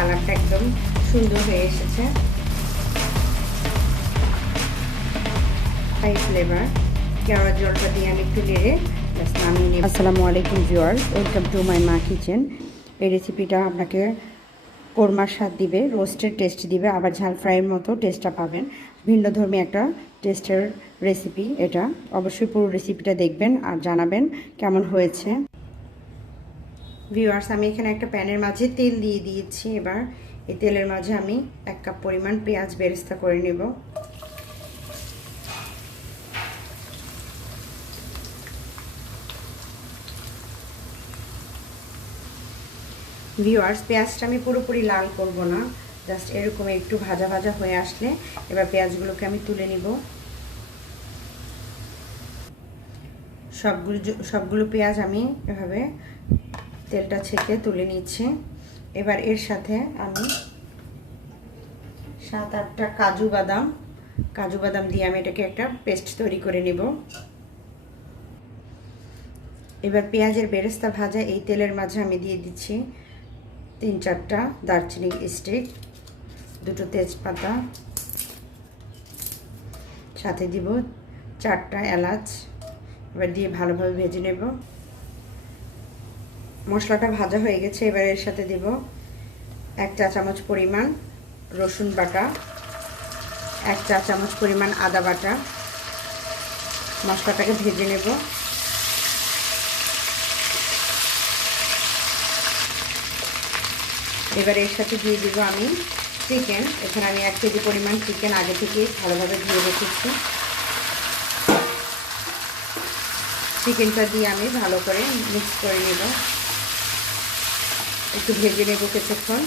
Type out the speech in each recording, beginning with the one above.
কালারটা একদম সুন্দর হয়ে এসেছে। হাই ফ্লেভার কেওড়া জলটা দিয়ে আমি একটু নেড়ে জাস্ট নামিয়ে নিই। আসসালামু আলাইকুম ভিউয়ার্স, ওয়েলকাম টু মাই মা কিচেন। এই রেসিপিটা আপনাকে কোরমার স্বাদ দিবে, রোস্টের টেস্ট দিবে, আবার ঝাল ফ্রাইয়ের মতো টেস্টটা পাবেন। ভিন্নধর্মী একটা টেস্টের রেসিপি এটা। অবশ্যই পুরো রেসিপিটা দেখবেন আর জানাবেন কেমন হয়েছে। ভিউয়ার্স, আমি এখানে একটা প্যানের মাঝে তেল দিয়ে দিয়েছি। এবার এই তেলের মাঝে আমি 1 কাপ পরিমাণ পেঁয়াজ বেরেস্তা করে নেব। ভিউয়ার্স, পেঁয়াজটা আমি পুরোপুরি লাল করব না, জাস্ট এরকম একটু ভাজা ভাজা হয়ে আসলে এবার পেঁয়াজগুলোকে আমি তুলে নিব। সবগুলো পেঁয়াজ আমি এভাবে তেলটা ছেঁকে তুলে নিচ্ছি। এবার এর সাথে আমি 7-8টা কাজু বাদাম দিয়ে আমি এটাকে একটা পেস্ট তৈরি করে নেব। এবার পেঁয়াজের বেরেস্তা ভাজা এই তেলের মাঝে আমি দিয়ে দিচ্ছি 3-4টা দারচিনি স্টিক, 2টো তেজপাতা, সাথে দিব 4টা এলাচ। এবার দিয়ে ভালোভাবে ভেজে নেব। মশলাটা ভাজা হয়ে গেছে। এবার এর সাথে দিব 1 চা চামচ পরিমাণ রসুন বাটা, 1 চা চামচ পরিমাণ আদা বাটা। মশলাটাকে ভেজে নেব। এবার এর সাথে দিয়ে দিব আমি চিকেন। এখানে আমি 1 কেজি পরিমাণ চিকেন আগে থেকে ভালোভাবে ধুয়ে রেখেছি। চিকেনটা দিয়ে আমি ভালো করে মিক্স করে নেব, একটু ভেজে নেব কিছুক্ষণ।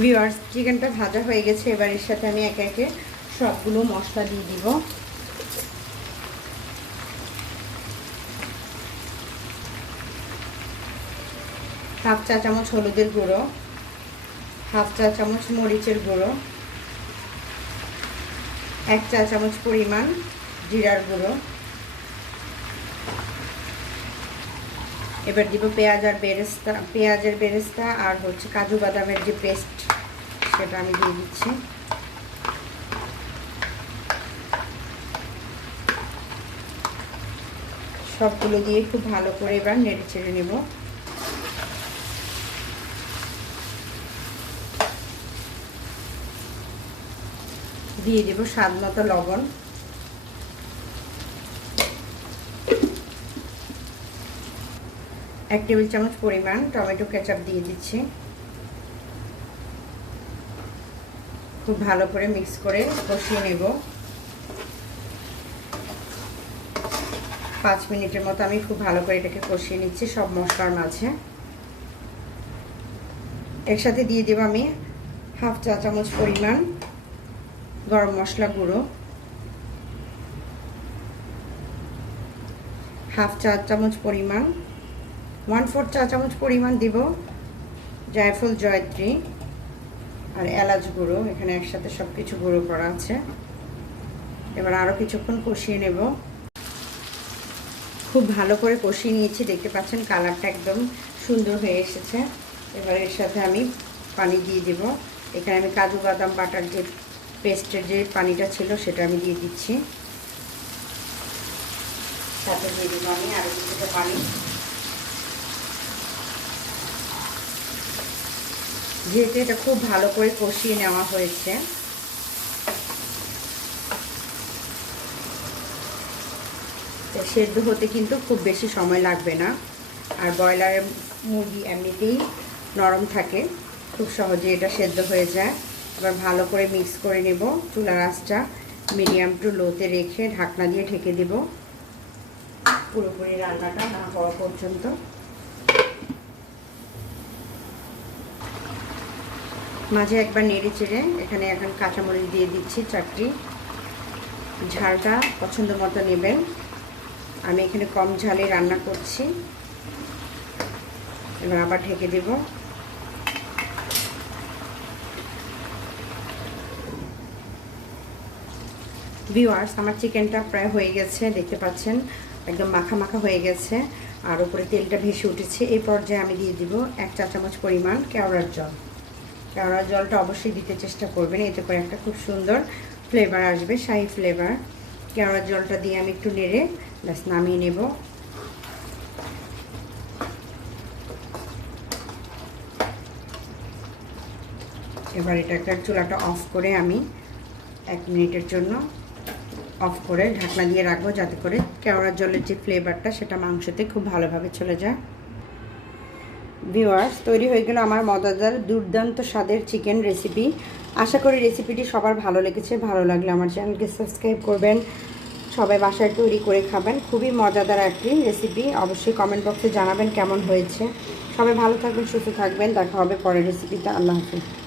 ভিউয়ার্স, চিকেনটা ভাজা হয়ে গেছে। এবার এর সাথে আমি একে একে সবগুলো মশলা দিয়ে দিব। হাফ চা চামচ হলুদের গুঁড়ো, হাফ চা চামচ মরিচের গুঁড়ো, 1 চা চামচ পরিমাণ জিরার গুঁড়ো। এবার দিব পেঁয়াজের বেরেস্তা আর হচ্ছে কাজু বাদামের যে পেস্ট সেটা আমি দিয়ে দিচ্ছি। সবগুলো দিয়ে খুব ভালো করে এবার নেড়ে চেড়ে নেব। দিয়ে দেব স্বাদ মতো লবণ, 1 টেবিল চামচ পরিমাণ টমেটো কেচাপ দিয়ে দিচ্ছি। খুব ভালো করে মিক্স করে কষিয়ে নেব। 5 মিনিটের মতো আমি খুব ভালো করে এটাকে কষিয়ে নিচ্ছি সব মশলার মাঝে। একসাথে দিয়ে দেব আমি হাফ চা চামচ পরিমাণ গরম মশলা গুঁড়ো, হাফ চা চামচ পরিমাণ 1/4 চা চামচ পরিমাণ দিব জায়ফল জয়ত্রী আর এলাচ গুঁড়ো। এখানে একসাথে সব কিছু গুঁড়ো করা আছে। এবার আরও কিছুক্ষণ কষিয়ে নেব। খুব ভালো করে কষিয়ে নিয়েছি, দেখতে পাচ্ছেন কালারটা একদম সুন্দর হয়ে এসেছে। এবার এর সাথে আমি পানি দিয়ে দেব। এখানে আমি কাজু বাদাম বাটার যে পেস্টের যে পানিটা ছিল সেটা আমি দিয়ে দিচ্ছি। সাথে দিয়ে দেবো আমি আরও কিছুটা পানি। যেহেতু এটা খুব ভালো করে কষিয়ে নেওয়া হয়েছে, সেদ্ধ হতে কিন্তু খুব বেশি সময় লাগবে না। আর ব্রয়লারের মুরগি এমনিতেই নরম থাকে, খুব সহজে এটা সেদ্ধ হয়ে যায়। এবার ভালো করে মিক্স করে নেব। চুলার আঁচটা মিডিয়াম টু লোতে রেখে ঢাকনা দিয়ে ঢেকে দেব পুরোপুরি রান্নাটা না হওয়া পর্যন্ত। মাঝে একবার নেড়ে চেড়ে এখানে এখন কাঁচামরিচ দিয়ে দিচ্ছি 4টি। ঝালটা পছন্দ মতো নেবেন। আমি এখানে কম ঝালে রান্না করছি। এবার আবার ঢেকে দেব। ভিউয়ার্স, আমার চিকেনটা প্রায় হয়ে গেছে, দেখতে পাচ্ছেন একদম মাখা মাখা হয়ে গেছে। আর উপরে তেলটা ভেসে উঠেছে। এই পর্যায়ে আমি দিয়ে দিব 1 চা চামচ পরিমাণ কেওড়ার জল। কেওড়ার জলটা অবশ্যই দিতে চেষ্টা করবেন, এতে করে একটা খুব সুন্দর ফ্লেভার আসবে, শাহি ফ্লেভার। কেওড়ার জলটা দিয়ে আমি একটু নেড়ে ব্যাস নামিয়ে নেব। এবার এটা একটা চুলাটা অফ করে আমি 1 মিনিটের জন্য অফ করে ঢাকনা দিয়ে রাখবো, যাতে করে কেওড়ার জলের যে ফ্লেভারটা সেটা মাংসতে খুব ভালোভাবে চলে যায়। ভিউয়ার্স, তৈরি হয়ে গেল আমার মজাদার দুর্দান্ত স্বাদের চিকেন রেসিপি। আশা করি রেসিপিটি সবার ভালো লেগেছে। ভালো লাগলে আমার চ্যানেলকে সাবস্ক্রাইব করবেন, সবাই বাসায় তৈরি করে খাবেন। খুবই মজাদার একটি রেসিপি। অবশ্যই কমেন্ট বক্সে জানাবেন কেমন হয়েছে। সবাই ভালো থাকবেন, সুস্থ থাকবেন। দেখা হবে পরের রেসিপিতে। আল্লাহ হাফিজ।